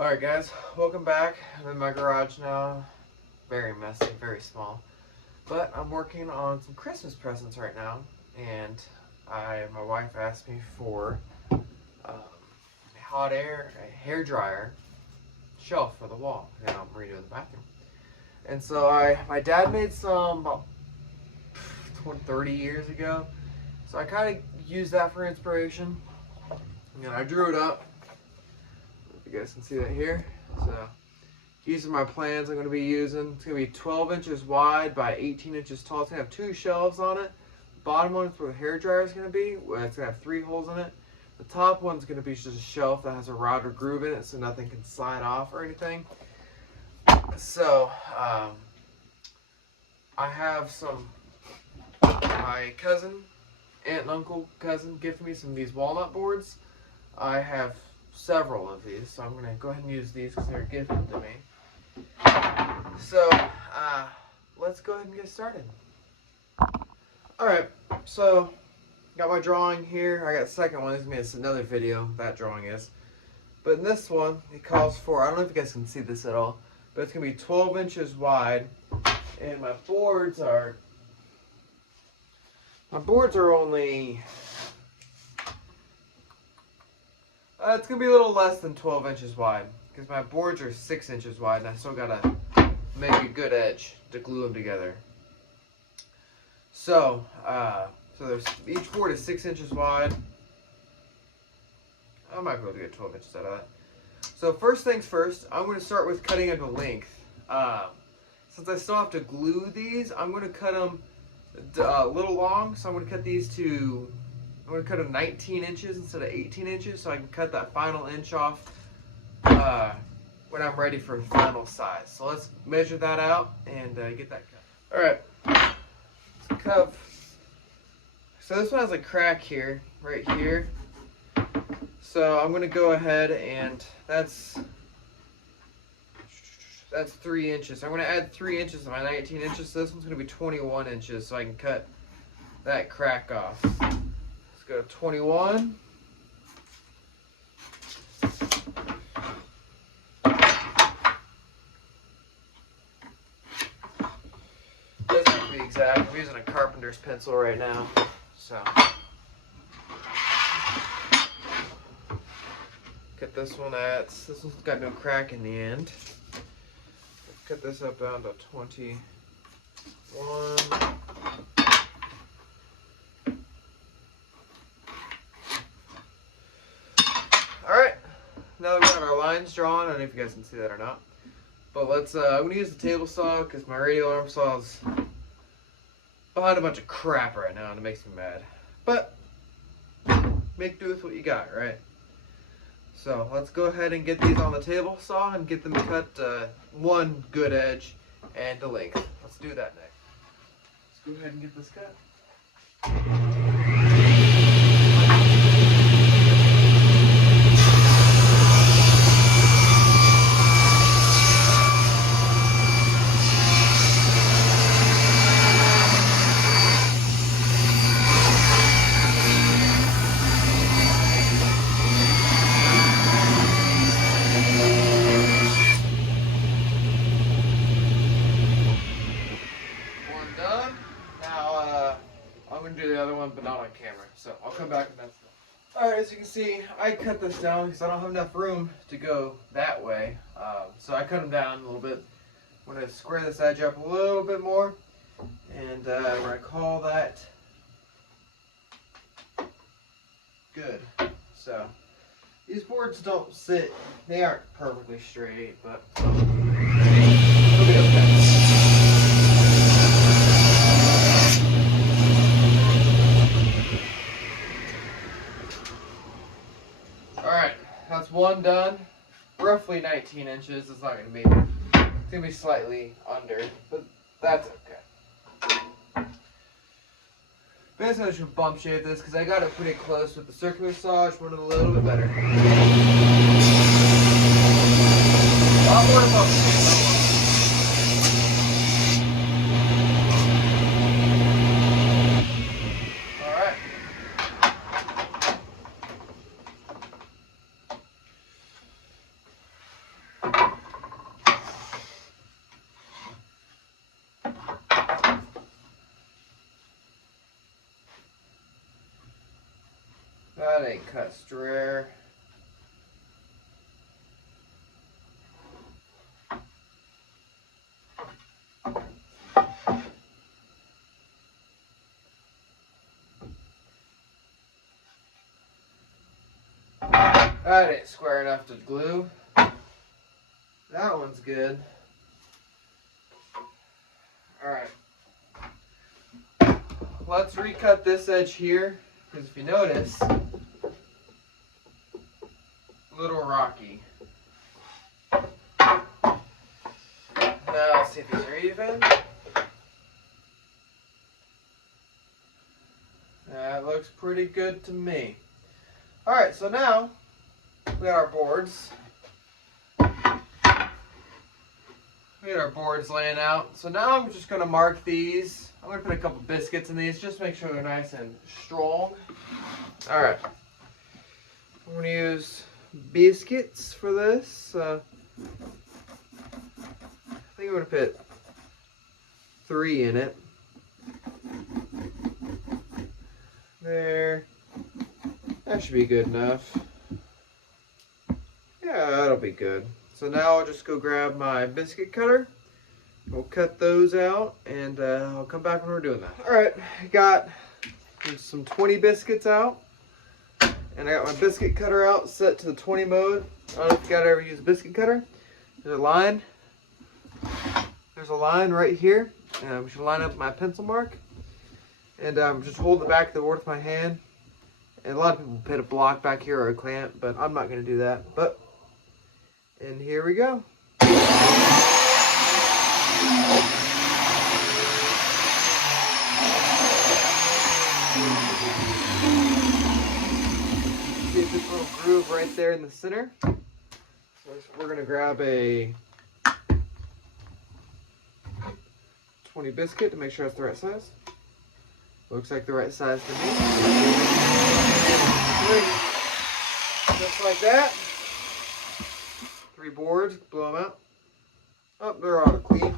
Alright guys, welcome back. I'm in my garage now. Very messy, very small. But I'm working on some Christmas presents right now. And my wife asked me for a hair dryer shelf for the wall. And I'm redoing the bathroom. And so my dad made some about 30 years ago. So I kind of used that for inspiration. And I drew it up. You guys can see that here. So these are my plans I'm going to be using. It's going to be 12 inches wide by 18 inches tall. It's going to have two shelves on it. The bottom one is where the hair dryer is going to be. It's going to have 3 holes in it. The top one's going to be just a shelf that has a router groove in it so nothing can slide off or anything. So I have my aunt and uncle gifted me some of these walnut boards. I have several of these, so I'm going to go ahead and use these because they're gifted to me. So let's go ahead and get started. Alright, so got my drawing here. I got a second one. This is going to be another video, that drawing is. But in this one, it calls for, I don't know if you guys can see this at all, but it's going to be 12 inches wide. And my boards are only, it's going to be a little less than 12 inches wide. Because my boards are 6 inches wide and I still got to make a good edge to glue them together. So, each board is 6 inches wide. I might be able to get 12 inches out of that. So first things first, I'm going to start with cutting into length. Since I still have to glue these, I'm going to cut them a little long. So I'm going to cut these to, I'm going to cut them 19 inches instead of 18 inches so I can cut that final inch off when I'm ready for the final size. So let's measure that out and get that cut. Alright, let's cut. So this one has a crack here, right here. So I'm going to go ahead and that's 3 inches. I'm going to add 3 inches to my 19 inches. So this one's going to be 21 inches so I can cut that crack off. Let's go to 21. Doesn't have to be exact. I'm using a carpenter's pencil right now. So cut this one this one's got no crack in the end. Cut this up down to 21. Alright, now that we got our lines drawn, I don't know if you guys can see that or not. But let's, I'm going to use the table saw because my radial arm saw is behind a bunch of crap right now and it makes me mad. But, make do with what you got, right? So let's go ahead and get these on the table saw and get them cut one good edge and to length. Let's do that next. Let's go ahead and get this cut. But not on camera, so I'll come back and that's done. Alright, as you can see, I cut this down because I don't have enough room to go that way, so I cut them down a little bit. I'm going to square this edge up a little bit more, and we're going to call that good. So, these boards don't sit, they aren't perfectly straight, but they'll be okay. Alright, that's one done. Roughly 19 inches. It's not going to be, it's going to be slightly under, but that's okay. Basically, I should bump shape this because I got it pretty close with the circular saw. I just wanted a little bit better. A lot more bump shape. cut strare. That ain't square enough to glue. That one's good. Alright. Let's recut this edge here, because if you notice, a little rocky. Now let's see if these are even. That looks pretty good to me. Alright, so now we got our boards. We got our boards laying out. So now I'm just going to mark these. I'm going to put a couple biscuits in these just to make sure they're nice and strong. Alright. I'm going to use biscuits for this. I think I'm going to put 3 in it. There. That should be good enough. Yeah, that'll be good. So now I'll just go grab my biscuit cutter. We'll cut those out, and I'll come back when we're doing that. All right, I got some 20 biscuits out, and I got my biscuit cutter out set to the 20 mode. I don't know if you gotta ever use a biscuit cutter. There's a line. There's a line right here. We should line up my pencil mark, and just hold the back of the board with my hand. And a lot of people put a block back here or a clamp, but I'm not going to do that. And here we go. See this little groove right there in the center. So we're going to grab a 20 biscuit to make sure it's the right size. Looks like the right size to me. Just like that. 3 boards, blow them out. Oh, they're all clean.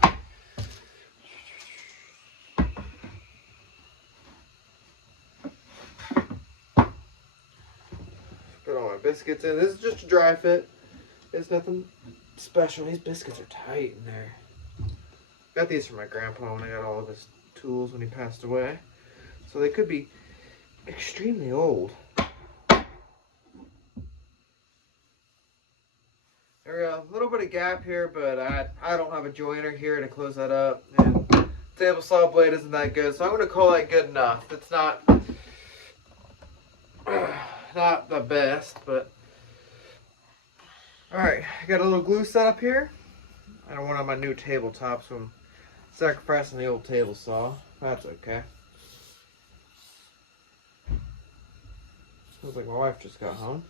Put all my biscuits in. This is just a dry fit. It's nothing special. These biscuits are tight in there. Got these from my grandpa when I got all of his tools when he passed away. So they could be extremely old. There we go. A little bit of gap here, but I don't have a joiner here to close that up. And table saw blade isn't that good, so I'm going to call that good enough. It's not the best, but alright. I got a little glue set up here. I don't want it on my new tabletop, so I'm sacrificing the old table saw. That's okay. Looks like my wife just got home.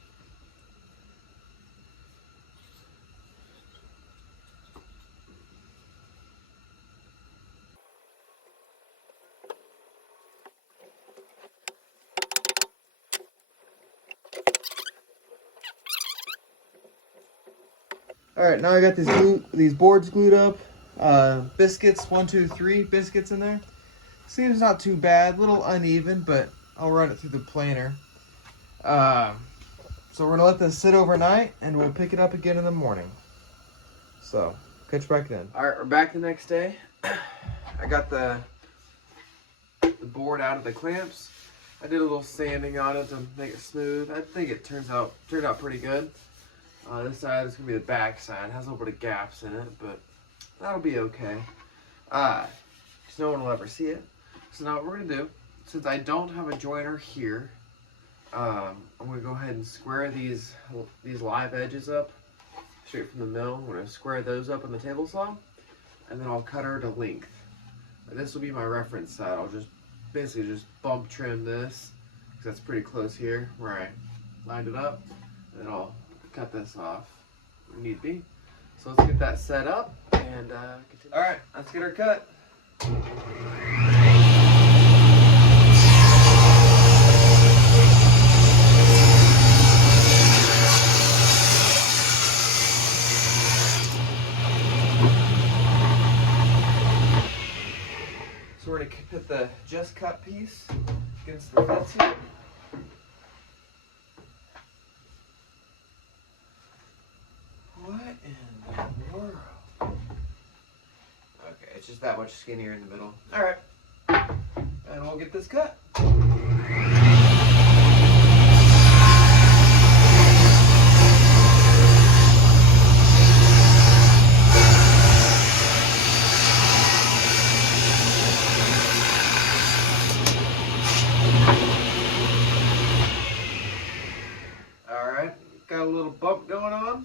Alright, now I got these boards glued up. Biscuits, 1, 2, 3 biscuits in there. Seems not too bad, a little uneven, but I'll run it through the planer. So we're gonna let this sit overnight, and we'll pick it up again in the morning. So, catch you back then. All right, we're back the next day. I got the board out of the clamps. I did a little sanding on it to make it smooth. I think it turned out pretty good. This side is gonna be the back side. It has a little bit of gaps in it, but that'll be okay. Because no one will ever see it. So now what we're gonna do, since I don't have a joiner here, I'm going to go ahead and square these live edges up straight from the mill. I'm going to square those up on the table saw, and then I'll cut her to length. And this will be my reference side. I'll just basically just bump trim this, because that's pretty close here where I lined it up, and then I'll cut this off if need be. So let's get that set up and continue. Alright, let's get her cut. So we're going to put the just cut piece against the fence here. It's just that much skinnier in the middle. All right, and we'll get this cut. All right, got a little bump going on.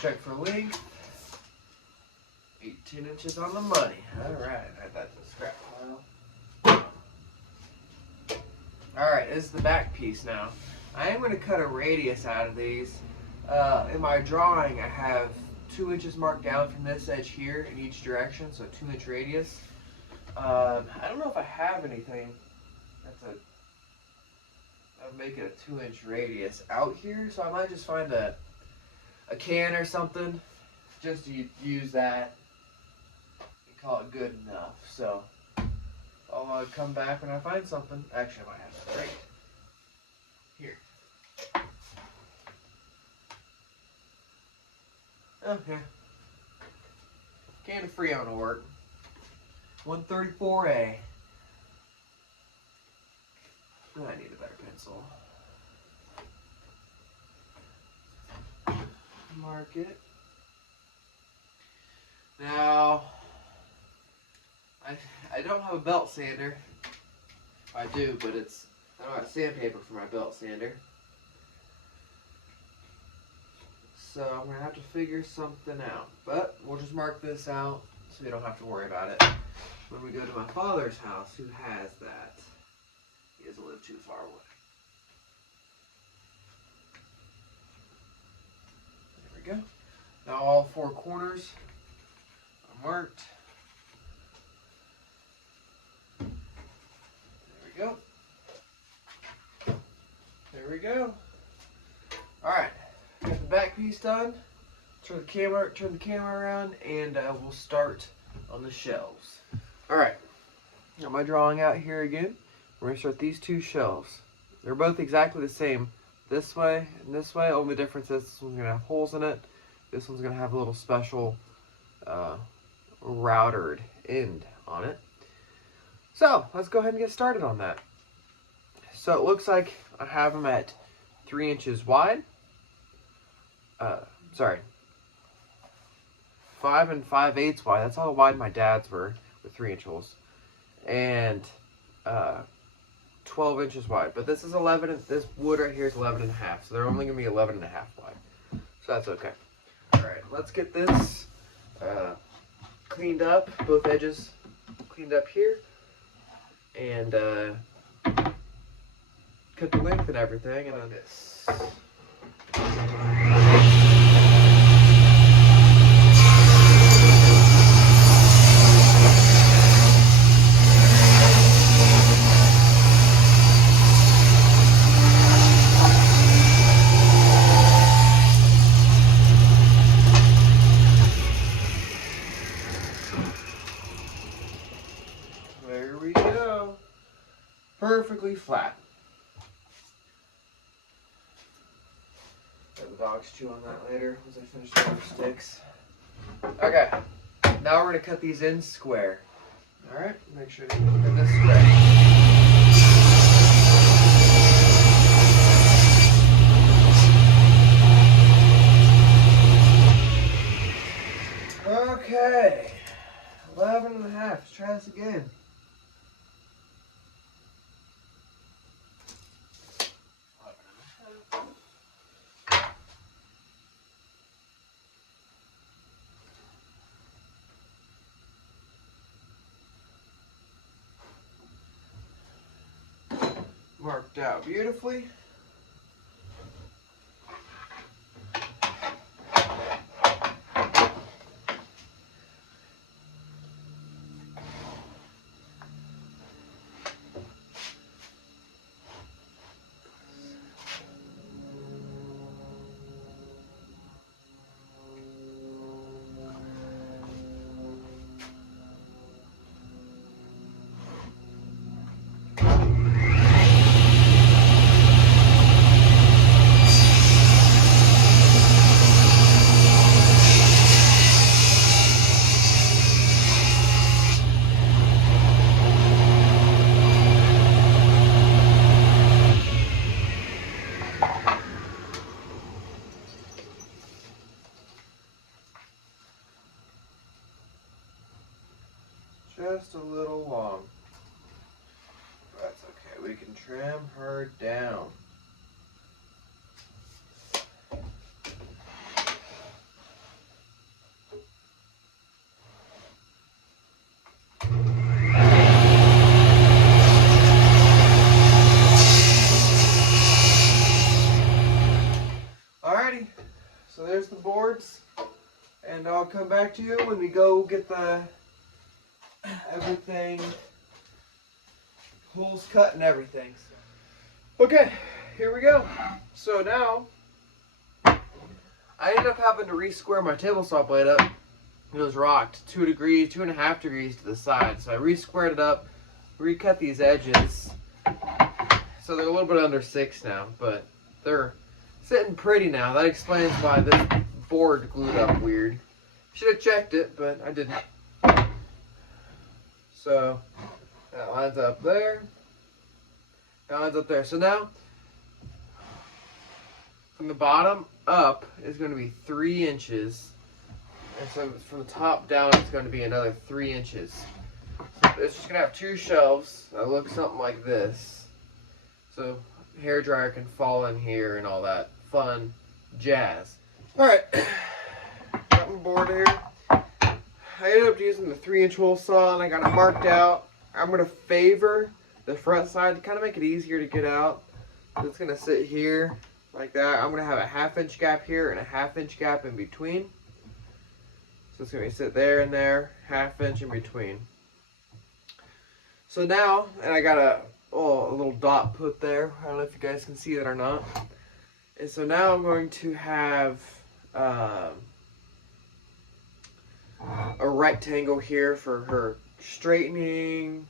Check for length. 18 inches on the money. Alright, add that to the scrap pile. Alright, this is the back piece now. I am going to cut a radius out of these. In my drawing, I have 2 inches marked down from this edge here in each direction, so 2-inch radius. I don't know if I have anything that would make it a 2-inch radius out here, so I might just find a can or something just to use that and call it good enough. So I'll come back when I find something. Actually, I might have that right here. Okay. Can of Freon will work. 134A. I need a better pencil. Mark it. Now, I don't have a belt sander. I do, but I don't have sandpaper for my belt sander. So I'm going to have to figure something out. But we'll just mark this out so we don't have to worry about it when we go to my father's house, who has that. He doesn't live too far away. There we go. Now all 4 corners are marked. There we go. There we go. Alright, got the back piece done. Turn the camera around, and we'll start on the shelves. Alright, got my drawing out here again. We're going to start these 2 shelves. They're both exactly the same. This way and this way. Only difference is this one's going to have holes in it. This one's going to have a little special routered end on it. So let's go ahead and get started on that. So it looks like I have them at 3 inches wide. 5 5/8 wide. That's how wide my dad's were with 3-inch holes. And 12 inches wide. But this is 11. This wood right here is 11 and a half. So they're only going to be 11 and a half wide. So that's okay. Alright, let's get this cleaned up. Both edges cleaned up here. And cut the length and everything. And then this. There we go. Perfectly flat. Let the dogs chew on that later once I finish the other sticks. Okay, now we're going to cut these in square. Alright, make sure to cut this square. Okay, 11 and a half. Let's try this again. Marked out beautifully. just a little long. That's okay. We can trim her down. Alrighty, so there's the boards, and I'll come back to you when we go get the everything, holes cut and everything. Okay, here we go. So now, I ended up having to re-square my table saw blade up. It was rocked 2 degrees, 2.5 degrees to the side. So I re-squared it up, recut these edges. So they're a little bit under 6 now, but they're sitting pretty now. That explains why this board glued up weird. Should have checked it, but I didn't. So that lines up there. That lines up there. So now, from the bottom up is going to be 3 inches. And so from the top down, it's going to be another 3 inches. So it's just going to have 2 shelves that look something like this. So hairdryer can fall in here and all that fun jazz. Alright, got my board here. I ended up using the 3-inch hole saw and I got it marked out. I'm going to favor the front side to kind of make it easier to get out. So it's going to sit here like that. I'm going to have a 1/2 inch gap here and a 1/2 inch gap in between. So it's going to sit there and there, 1/2 inch in between. So now, and I got a little dot put there. I don't know if you guys can see that or not. And so now I'm going to have a rectangle here for her straightening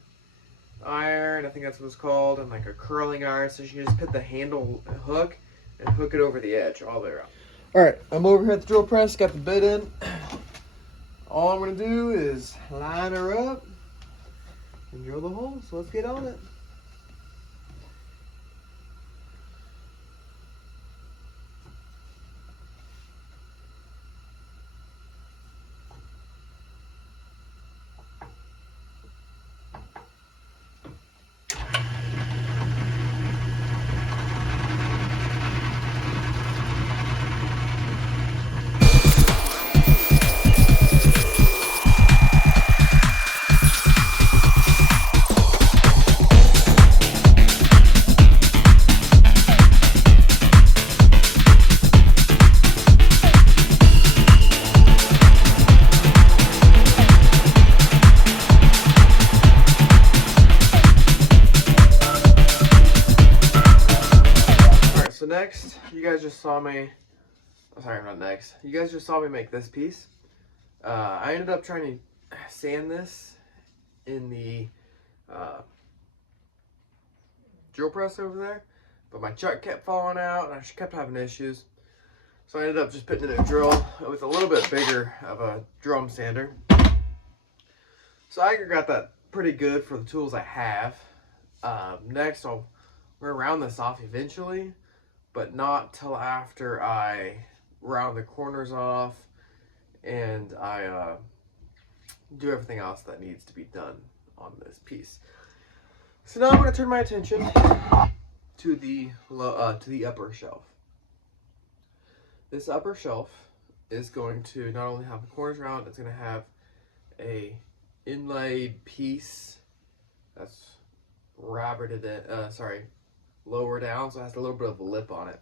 iron. I think that's what it's called. And like a curling iron. So she can just put the handle hook and hook it over the edge all the way around. Alright, I'm over here at the drill press. Got the bit in. All I'm going to do is line her up and drill the hole. So let's get on it. Next, you guys just saw me, sorry, not next. You guys just saw me make this piece. I ended up trying to sand this in the drill press over there, but my chuck kept falling out and I just kept having issues. So I ended up just putting in a drill with a little bit bigger of a drum sander. So I got that pretty good for the tools I have. Next, we're gonna round this off eventually, but not till after I round the corners off and I do everything else that needs to be done on this piece. So now I'm going to turn my attention to the upper shelf. This upper shelf is going to not only have the corners round, it's going to have a inlaid piece that's rabbeted in, lower down, so it has a little bit of a lip on it.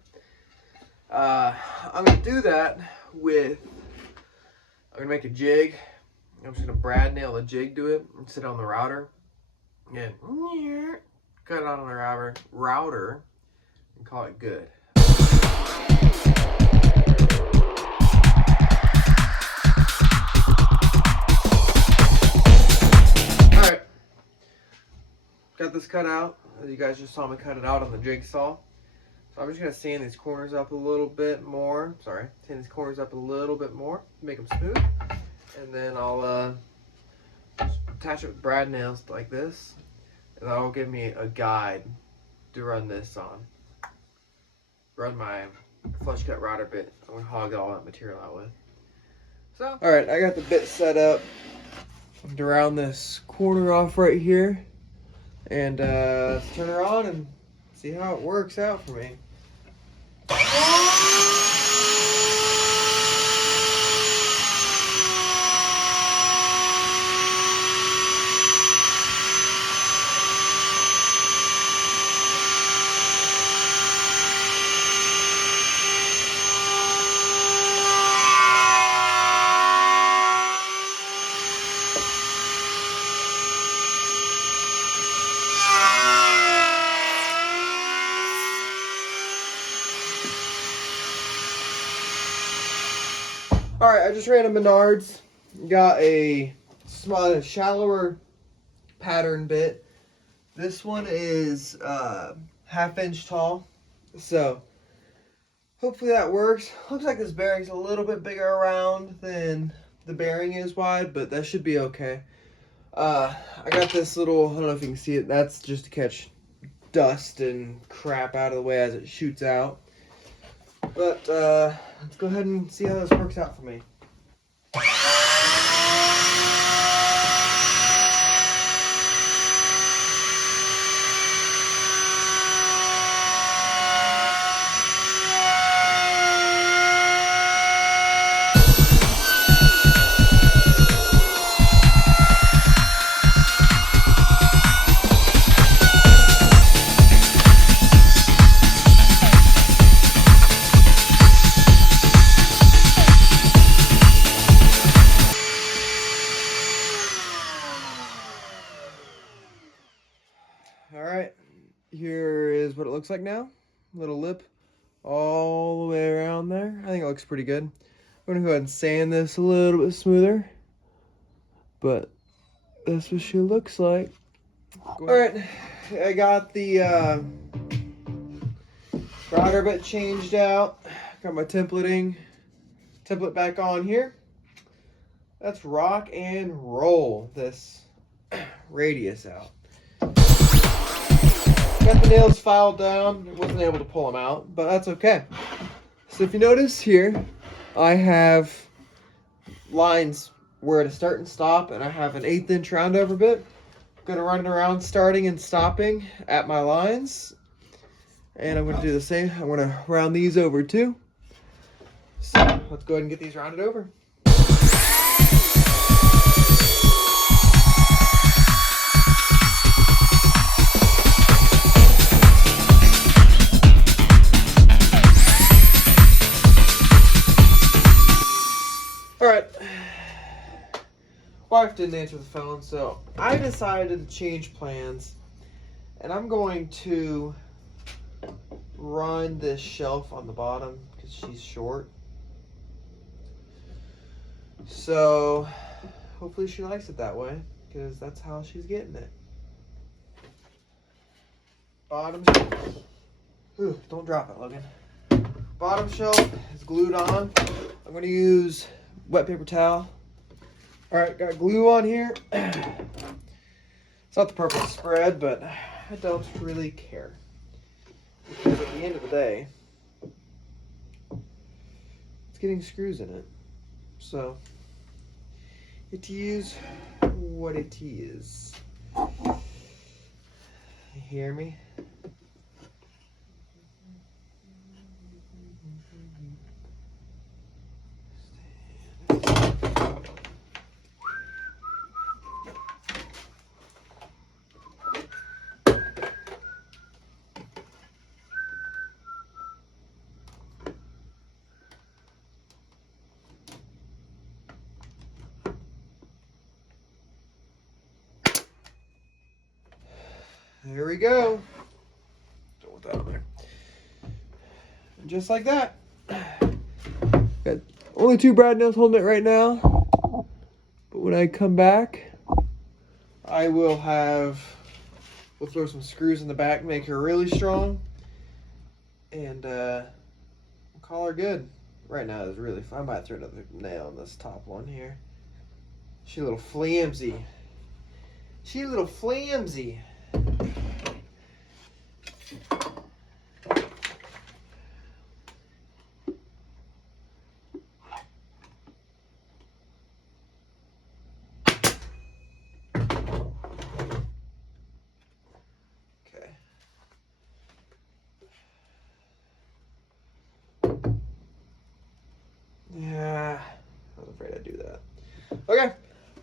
I'm going to do that with, I'm going to make a jig. I'm just going to brad nail the jig to it and sit on the router and cut it on the router and call it good. Alright, got this cut out. You guys just saw me cut it out on the jigsaw. So I'm just going to sand these corners up a little bit more. Sand these corners up a little bit more, make them smooth. And then I'll just attach it with brad nails like this. And that'll give me a guide to run this on. Run my flush cut router bit. I'm going to hog all that material out with. So, alright, I got the bit set up. to round this corner off right here, and let's turn her on and see how it works out for me. Alright, I just ran a Menards, got a shallower pattern bit. This one is 1/2 inch tall, so hopefully that works. Looks like this bearing's a little bit bigger around than the bearing is wide, but that should be okay. I got this little, I don't know if you can see it, that's just to catch dust and crap out of the way as it shoots out. But let's go ahead and see how this works out for me. Alright, here is what it looks like now. Little lip all the way around there. I think it looks pretty good. I'm going to go ahead and sand this a little bit smoother. But that's what she looks like. Alright, I got the router bit changed out. Got my template back on here. Let's rock and roll this radius out. Got the nails filed down. Wasn't able to pull them out, but that's okay. So if you notice here, I have lines where to start and stop, and I have an 1/8 inch roundover bit. I'm gonna run it around starting and stopping at my lines, and I'm gonna do the same. I'm gonna round these over too. So let's go ahead and get these rounded over. Alright, wife didn't answer the phone, so I decided to change plans, and I'm going to run this shelf on the bottom because she's short. So hopefully she likes it that way, because that's how she's getting it. Bottom shelf. Ooh, don't drop it, Logan. Bottom shelf is glued on. I'm going to use wet paper towel. Alright, got glue on here. It's not the perfect spread, but I don't really care. Because at the end of the day, it's getting screws in it. So, it is what it is. You hear me? There we go. Throw that on there. And just like that. Got only 2 brad nails holding it right now. But when I come back, I will we'll throw some screws in the back, make her really strong. And we'll call her good. Right now is really fun. I might throw another nail on this top one here. She a little flimsy. She a little flimsy.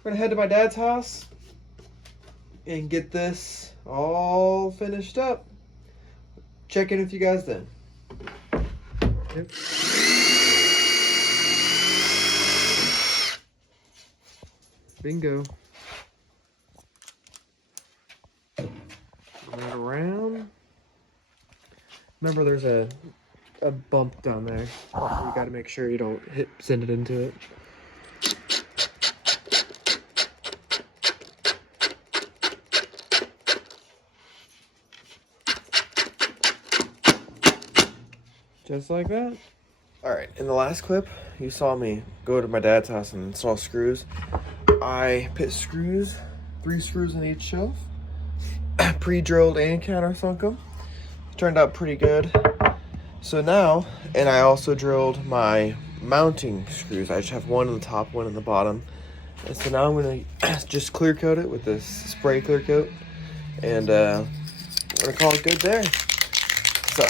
We're gonna head to my dad's house and get this all finished up. Check in with you guys then. Yep. Bingo. Right around. Remember, there's a bump down there. You got to make sure you don't send it into it. Just like that. Alright, in the last clip, you saw me go to my dad's house and install screws. I put screws, 3 screws in each shelf, pre-drilled and countersunk them. Turned out pretty good. So now, and I also drilled my mounting screws. I just have one on the top, one on the bottom. And so now I'm gonna just clear coat it with this spray clear coat. And I'm gonna call it good there. So.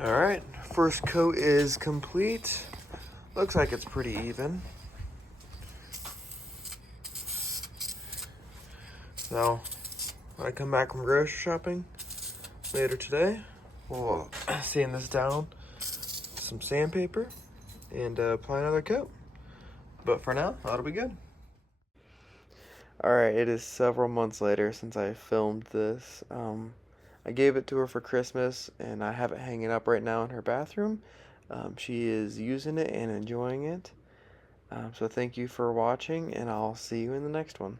Alright, first coat is complete. Looks like it's pretty even. So, when I come back from grocery shopping later today, we'll sand this down with some sandpaper and apply another coat. But for now, that'll be good. Alright, it is several months later since I filmed this. I gave it to her for Christmas, and I have it hanging up right now in her bathroom. She is using it and enjoying it. So thank you for watching, and I'll see you in the next one.